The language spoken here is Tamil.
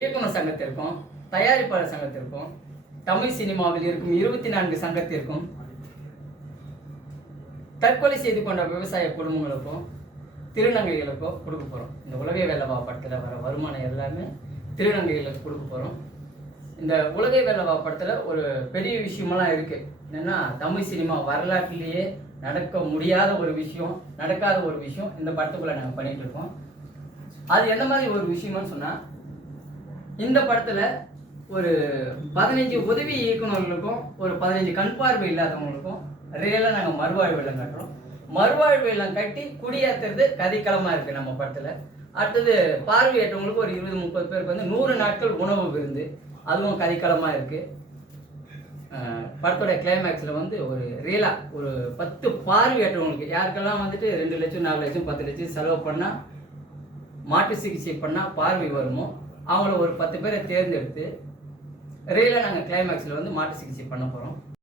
இயக்குனர் சங்கத்திற்கும் தயாரிப்பாளர் சங்கத்திற்கும் தமிழ் சினிமாவில் இருக்கும் 24 சங்கத்திற்கும் தற்கொலை செய்து கொண்ட விவசாய குடும்பங்களுக்கும் திருநங்கைகளுக்கும் கொடுக்க போகிறோம். இந்த உலகை வேலைவா படத்தில் வர வருமானம் எல்லாமே திருநங்கைகளுக்கு கொடுக்க போகிறோம். இந்த உலகை வேலைவா படத்தில் ஒரு பெரிய விஷயமெல்லாம் இருக்குது. என்னென்னா, தமிழ் சினிமா வரலாற்றிலேயே நடக்க முடியாத ஒரு விஷயம், நடக்காத ஒரு விஷயம் இந்த படத்துக்குள்ளே நாங்கள் பண்ணிகிட்டு இருக்கோம். அது எந்த மாதிரி ஒரு விஷயம்னு சொன்னால், இந்த படத்தில் ஒரு 15 உதவி இயக்குநர்களுக்கும் ஒரு 15 கண் பார்வை இல்லாதவங்களுக்கும் ரியலாக நாங்கள் மறுவாழ்வு இல்லம் கட்டுறோம். மறுவாழ்வு இல்லம் கட்டி குடியேற்றுறது கதைக்களமாக இருக்குது நம்ம படத்தில். அடுத்தது பார்வையற்றவங்களுக்கு ஒரு 20-30 பேருக்கு வந்து 100 நாட்கள் உணவு விருந்து, அதுவும் கதைக்களமாக இருக்குது. படத்தோட கிளைமேக்ஸில் வந்து ஒரு ரியலாக ஒரு 10 பார்வையற்றவங்களுக்கு யாருக்கெல்லாம் வந்துட்டு 2 லட்சம் 4 லட்சம் 10 லட்சம் செலவு பண்ணால் மாற்று சிகிச்சை பண்ணால் பார்வை வருமோ அவங்கள ஒரு 10 பேரை தேர்ந்தெடுத்து ரியலாக நாங்கள் கிளைமேக்ஸில் வந்து மாற்று சிகிச்சை பண்ண போகிறோம்.